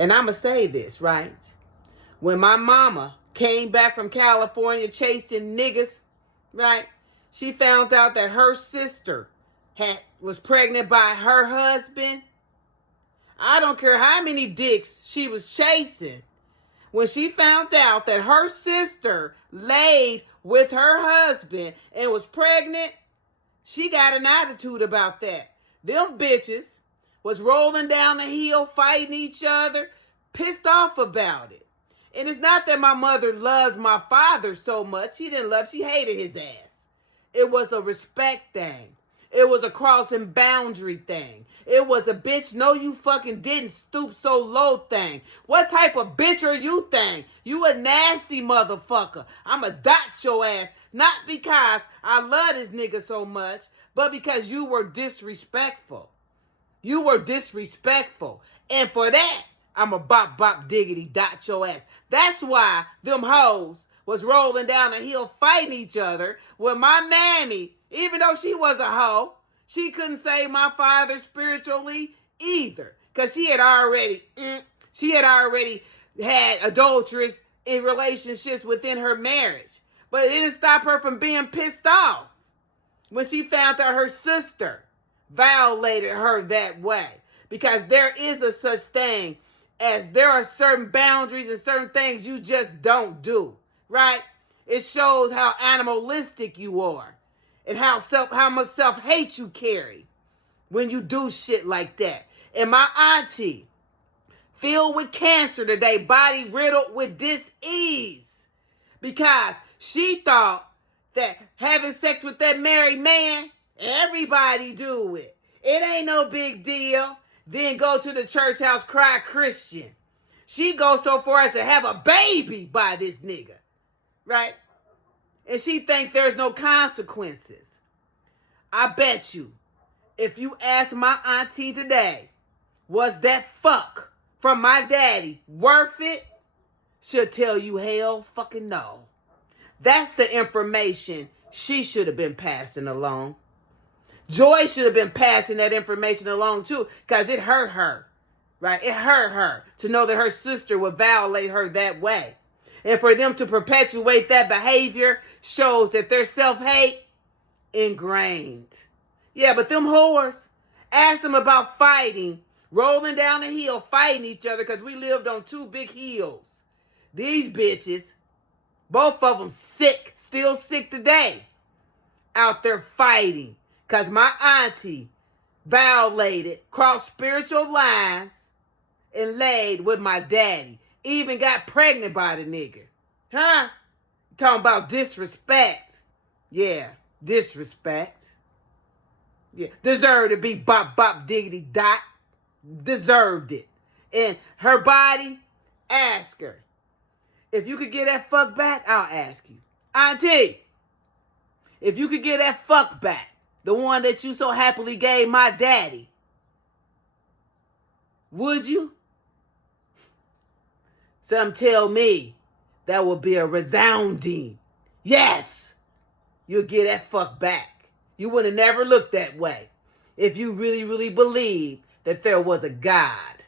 And I'm going to say this, right? When my mama came back from California chasing niggas, right? She found out that her sister was pregnant by her husband. I don't care how many dicks she was chasing. When she found out that her sister laid with her husband and was pregnant, she got an attitude about that. Them bitches was rolling down the hill, fighting each other, pissed off about it. And it's not that my mother loved my father so much. She hated his ass. It was a respect thing. It was a crossing boundary thing. It was a bitch, no you fucking didn't stoop so low thing. What type of bitch are you thing? You a nasty motherfucker. I'ma dot your ass. Not because I love this nigga so much, but because you were disrespectful. You were disrespectful. And for that, I'ma bop bop diggity dot your ass. That's why them hoes was rolling down the hill fighting each other with my mammy. Even though she was a hoe, she couldn't save my father spiritually either. Because she had already had adulterous in relationships within her marriage. But it didn't stop her from being pissed off when she found out her sister violated her that way. Because there is a such thing as there are certain boundaries and certain things you just don't do, right? It shows how animalistic you are. And how much self-hate you carry when you do shit like that. And my auntie, filled with cancer today, body riddled with dis-ease. Because she thought that having sex with that married man, everybody do it. It ain't no big deal. Then go to the church house, cry Christian. She goes so far as to have a baby by this nigga. Right? And she think there's no consequences. I bet you, if you ask my auntie today, was that fuck from my daddy worth it? She'll tell you hell fucking no. That's the information she should have been passing along. Joy should have been passing that information along too, because it hurt her. Right? It hurt her to know that her sister would violate her that way. And for them to perpetuate that behavior shows that their self-hate ingrained. Yeah, but them whores, ask them about fighting, rolling down the hill, fighting each other because we lived on two big hills. These bitches, both of them sick, still sick today, out there fighting because my auntie violated, crossed spiritual lines, and laid with my daddy. Even got pregnant by the nigga. Huh? Talking about disrespect. Yeah, disrespect. Yeah, deserved to be bop bop diggity dot. Deserved it. And her body, ask her. If you could get that fuck back, I'll ask you. Auntie, if you could get that fuck back, the one that you so happily gave my daddy, would you? Some tell me that would be a resounding yes. You'll get that fuck back. You would have never looked that way if you really, really believed that there was a God.